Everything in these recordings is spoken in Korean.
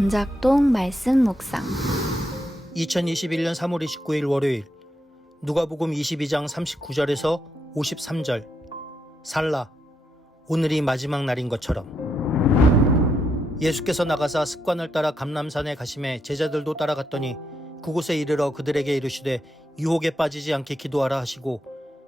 전작동 말씀 묵상 2021년 3월 29일 월요일 누가복음 22장 39절에서 53절 살라 오늘이 마지막 날인 것처럼 예수께서 나가사 습관을 따라 감람산에 가심에 제자들도 따라갔더니 그곳에 이르러 그들에게 이르시되 유혹에 빠지지 않게 기도하라 하시고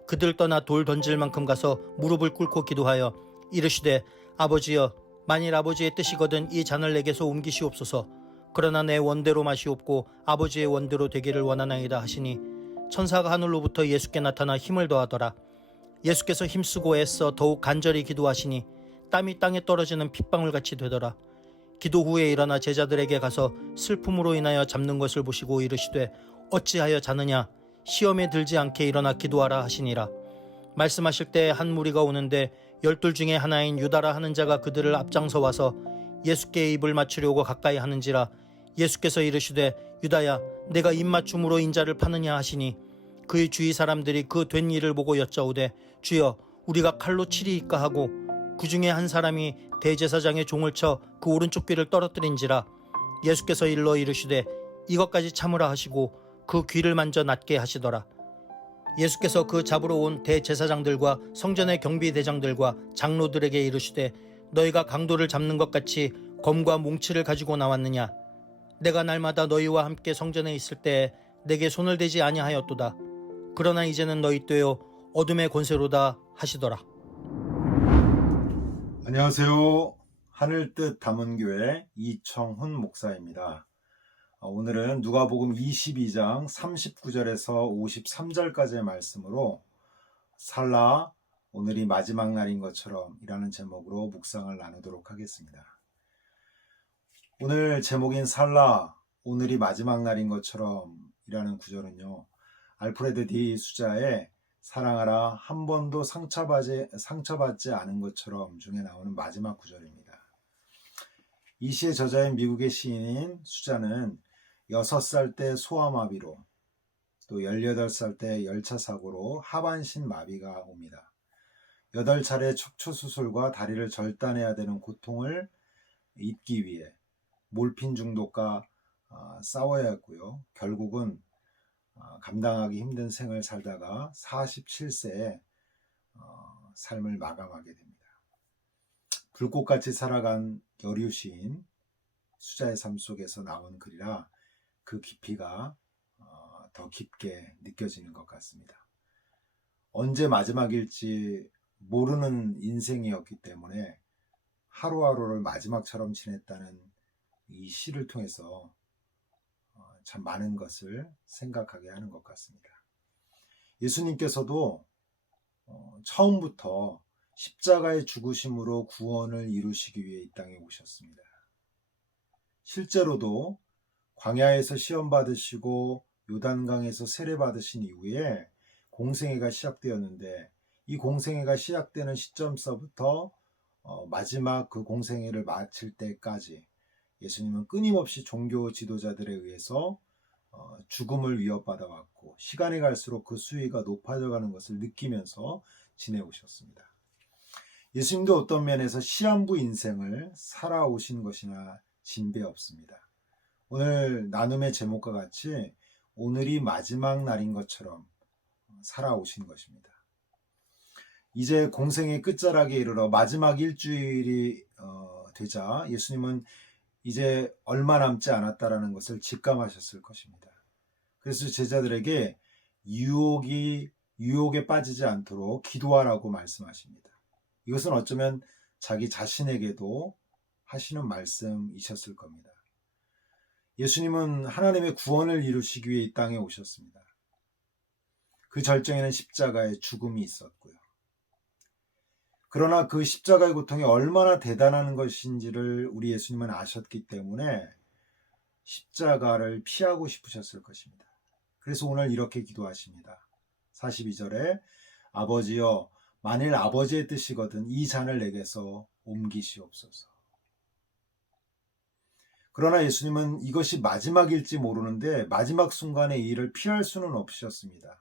그들 떠나 돌 던질 만큼 가서 무릎을 꿇고 기도하여 이르시되 아버지여 만일 아버지의 뜻이거든 이 잔을 내게서 옮기시옵소서. 그러나 내 원대로 마시옵고 아버지의 원대로 되기를 원하나이다 하시니 천사가 하늘로부터 예수께 나타나 힘을 더하더라. 예수께서 힘쓰고 애써 더욱 간절히 기도하시니 땀이 땅에 떨어지는 핏방울같이 되더라. 기도 후에 일어나 제자들에게 가서 슬픔으로 인하여 잠든 것을 보시고 이르시되 어찌하여 자느냐 시험에 들지 않게 일어나 기도하라 하시니라. 말씀하실 때 한 무리가 오는데 12 중에 하나인 유다라 하는 자가 그들을 앞장서 와서 예수께 입을 맞추려고 가까이 하는지라. 예수께서 이르시되 유다야 내가 입맞춤으로 인자를 파느냐 하시니 그의 주위 사람들이 그 된 일을 보고 여짜오되 주여 우리가 칼로 치리이까 하고 그 중에 한 사람이 대제사장의 종을 쳐 그 오른쪽 귀를 떨어뜨린지라. 예수께서 일러 이르시되 이것까지 참으라 하시고 그 귀를 만져 낫게 하시더라. 예수께서 그 잡으러 온 대제사장들과 성전의 경비대장들과 장로들에게 이르시되 너희가 강도를 잡는 것 같이 검과 몽치를 가지고 나왔느냐. 내가 날마다 너희와 함께 성전에 있을 때에 내게 손을 대지 아니하였도다. 그러나 이제는 너희 떼어 어둠의 권세로다 하시더라. 안녕하세요. 하늘뜻 담은교회 이청훈 목사입니다. 오늘은 누가복음 22장 39절에서 53절까지의 말씀으로 살라 오늘이 마지막 날인 것처럼 이라는 제목으로 묵상을 나누도록 하겠습니다. 오늘 제목인 살라 오늘이 마지막 날인 것처럼 이라는 구절은요, 알프레드 디 수자의 사랑하라 한 번도 상처받지 않은 것처럼 중에 나오는 마지막 구절입니다. 이 시의 저자인 미국의 시인인 수자는 6살 때 소아마비로 또 18살 때 열차사고로 하반신 마비가 옵니다. 8차례 척추수술과 다리를 절단해야 되는 고통을 잊기 위해 몰핀 중독과 싸워야 했고요. 결국은 감당하기 힘든 생을 살다가 47세에 삶을 마감하게 됩니다. 불꽃같이 살아간 여류 시인 수자의 삶 속에서 나온 글이라 그 깊이가 더 깊게 느껴지는 것 같습니다. 언제 마지막일지 모르는 인생이었기 때문에 하루하루를 마지막처럼 지냈다는 이 시를 통해서 참 많은 것을 생각하게 하는 것 같습니다. 예수님께서도 처음부터 십자가의 죽으심으로 구원을 이루시기 위해 이 땅에 오셨습니다. 실제로도 광야에서 시험 받으시고 요단강에서 세례 받으신 이후에 공생애가 시작되었는데 이 공생애가 시작되는 시점서부터 마지막 그 공생애를 마칠 때까지 예수님은 끊임없이 종교 지도자들에 의해서 죽음을 위협받아 왔고 시간이 갈수록 그 수위가 높아져 가는 것을 느끼면서 지내오셨습니다. 예수님도 어떤 면에서 시한부 인생을 살아오신 것이나 진배 없습니다. 오늘 나눔의 제목과 같이 오늘이 마지막 날인 것처럼 살아오신 것입니다. 이제 공생의 끝자락에 이르러 마지막 일주일이 되자 예수님은 이제 얼마 남지 않았다라는 것을 직감하셨을 것입니다. 그래서 제자들에게 유혹에 빠지지 않도록 기도하라고 말씀하십니다. 이것은 어쩌면 자기 자신에게도 하시는 말씀이셨을 겁니다. 예수님은 하나님의 구원을 이루시기 위해 이 땅에 오셨습니다. 그 절정에는 십자가의 죽음이 있었고요. 그러나 그 십자가의 고통이 얼마나 대단한 것인지를 우리 예수님은 아셨기 때문에 십자가를 피하고 싶으셨을 것입니다. 그래서 오늘 이렇게 기도하십니다. 42절에 아버지여 만일 아버지의 뜻이거든 이 잔을 내게서 옮기시옵소서. 그러나 예수님은 이것이 마지막일지 모르는데 마지막 순간에 이 일을 피할 수는 없으셨습니다.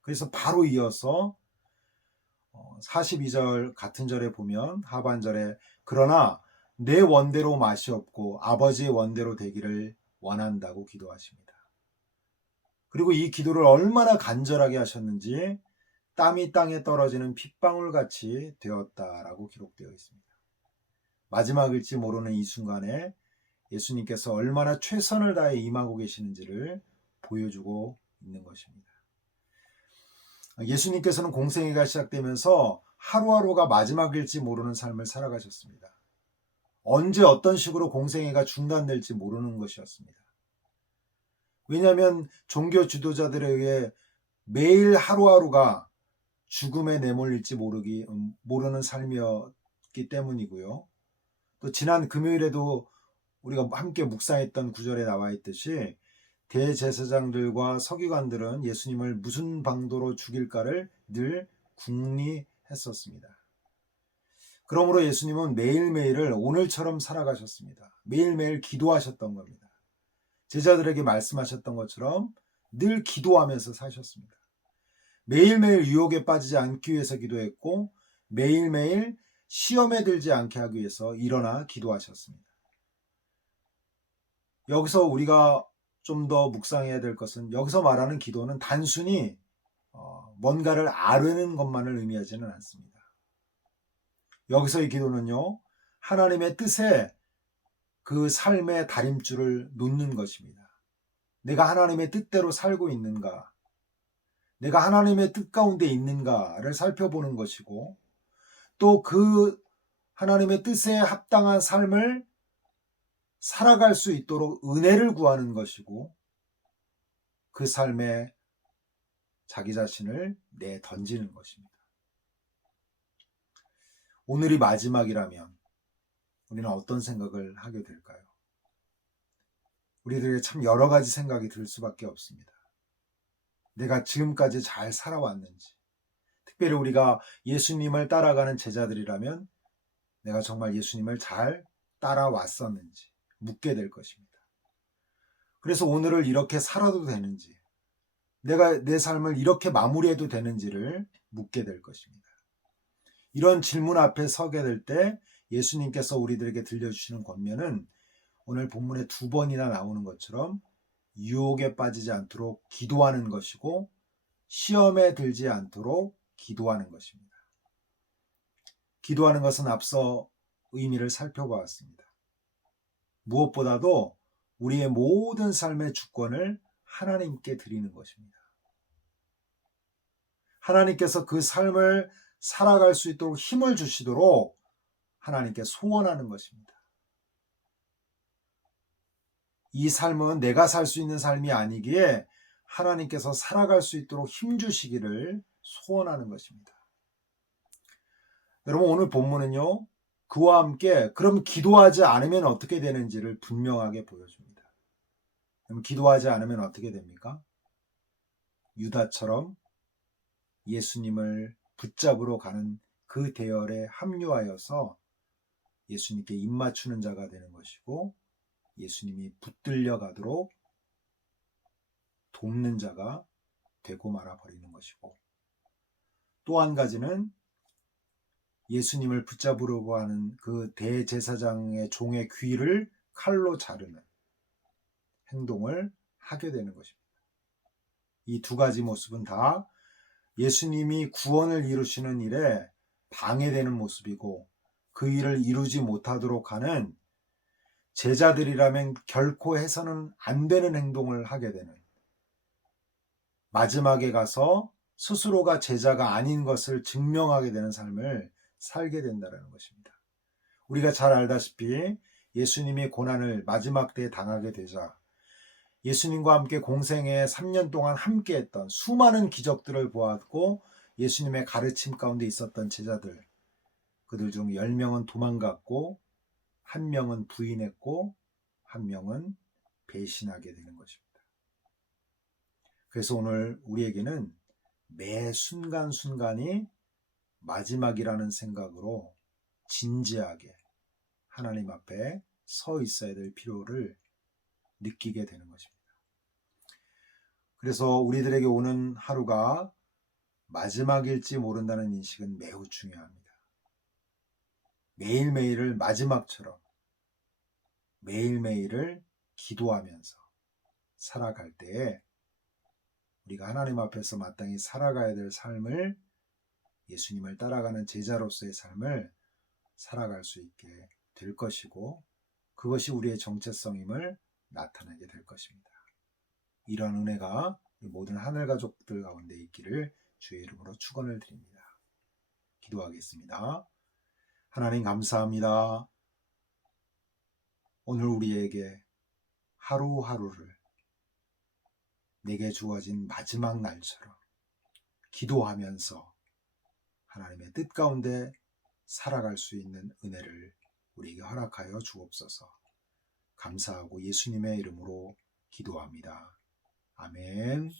그래서 바로 이어서 42절 같은 절에 보면 하반절에 그러나 내 원대로 맛이 없고 아버지의 원대로 되기를 원한다고 기도하십니다. 그리고 이 기도를 얼마나 간절하게 하셨는지 땀이 땅에 떨어지는 핏방울같이 되었다라고 기록되어 있습니다. 마지막일지 모르는 이 순간에 예수님께서 얼마나 최선을 다해 임하고 계시는지를 보여주고 있는 것입니다. 예수님께서는 공생애가 시작되면서 하루하루가 마지막일지 모르는 삶을 살아가셨습니다. 언제 어떤 식으로 공생애가 중단될지 모르는 것이었습니다. 왜냐하면 종교 지도자들에 의해 매일 하루하루가 죽음에 내몰릴지 모르는 삶이었기 때문이고요. 또 지난 금요일에도 우리가 함께 묵상했던 구절에 나와 있듯이 대제사장들과 서기관들은 예수님을 무슨 방도로 죽일까를 늘 궁리했었습니다. 그러므로 예수님은 매일매일을 오늘처럼 살아가셨습니다. 매일매일 기도하셨던 겁니다. 제자들에게 말씀하셨던 것처럼 늘 기도하면서 사셨습니다. 매일매일 유혹에 빠지지 않기 위해서 기도했고 매일매일 시험에 들지 않게 하기 위해서 일어나 기도하셨습니다. 여기서 우리가 좀 더 묵상해야 될 것은 여기서 말하는 기도는 단순히 뭔가를 아뢰는 것만을 의미하지는 않습니다. 여기서의 기도는요, 하나님의 뜻에 그 삶의 다림줄을 놓는 것입니다. 내가 하나님의 뜻대로 살고 있는가, 내가 하나님의 뜻 가운데 있는가를 살펴보는 것이고, 또 그 하나님의 뜻에 합당한 삶을 살아갈 수 있도록 은혜를 구하는 것이고, 그 삶에 자기 자신을 내던지는 것입니다. 오늘이 마지막이라면 우리는 어떤 생각을 하게 될까요? 우리들에게 참 여러 가지 생각이 들 수밖에 없습니다. 내가 지금까지 잘 살아왔는지, 특별히 우리가 예수님을 따라가는 제자들이라면 내가 정말 예수님을 잘 따라왔었는지 묻게 될 것입니다. 그래서 오늘을 이렇게 살아도 되는지, 내가 내 삶을 이렇게 마무리해도 되는지를 묻게 될 것입니다. 이런 질문 앞에 서게 될 때 예수님께서 우리들에게 들려주시는 권면은 오늘 본문에 2번이나 나오는 것처럼 유혹에 빠지지 않도록 기도하는 것이고 시험에 들지 않도록 기도하는 것입니다. 기도하는 것은 앞서 의미를 살펴보았습니다. 무엇보다도 우리의 모든 삶의 주권을 하나님께 드리는 것입니다. 하나님께서 그 삶을 살아갈 수 있도록 힘을 주시도록 하나님께 소원하는 것입니다. 이 삶은 내가 살 수 있는 삶이 아니기에 하나님께서 살아갈 수 있도록 힘 주시기를 소원하는 것입니다. 여러분, 오늘 본문은요, 그와 함께 그럼 기도하지 않으면 어떻게 되는지를 분명하게 보여줍니다. 그럼 기도하지 않으면 어떻게 됩니까? 유다처럼 예수님을 붙잡으러 가는 그 대열에 합류하여서 예수님께 입맞추는 자가 되는 것이고 예수님이 붙들려 가도록 돕는 자가 되고 말아버리는 것이고, 또 한 가지는 예수님을 붙잡으려고 하는 그 대제사장의 종의 귀를 칼로 자르는 행동을 하게 되는 것입니다. 이 2가지 모습은 다 예수님이 구원을 이루시는 일에 방해되는 모습이고 그 일을 이루지 못하도록 하는 제자들이라면 결코 해서는 안 되는 행동을 하게 되는, 마지막에 가서 스스로가 제자가 아닌 것을 증명하게 되는 삶을 살게 된다는 것입니다. 우리가 잘 알다시피 예수님이 고난을 마지막 때에 당하게 되자 예수님과 함께 공생애 3년 동안 함께했던 수많은 기적들을 보았고 예수님의 가르침 가운데 있었던 제자들, 그들 중 10명은 도망갔고 1명은 부인했고 1명은 배신하게 되는 것입니다. 그래서 오늘 우리에게는 매 순간순간이 마지막이라는 생각으로 진지하게 하나님 앞에 서 있어야 될 필요를 느끼게 되는 것입니다. 그래서 우리들에게 오는 하루가 마지막일지 모른다는 인식은 매우 중요합니다. 매일매일을 마지막처럼 매일매일을 기도하면서 살아갈 때에 우리가 하나님 앞에서 마땅히 살아가야 될 삶을, 예수님을 따라가는 제자로서의 삶을 살아갈 수 있게 될 것이고, 그것이 우리의 정체성임을 나타내게 될 것입니다. 이런 은혜가 모든 하늘 가족들 가운데 있기를 주의 이름으로 축원을 드립니다. 기도하겠습니다. 하나님 감사합니다. 오늘 우리에게 하루하루를 내게 주어진 마지막 날처럼 기도하면서 하나님의 뜻 가운데 살아갈 수 있는 은혜를 우리에게 허락하여 주옵소서. 감사하고 예수님의 이름으로 기도합니다. 아멘.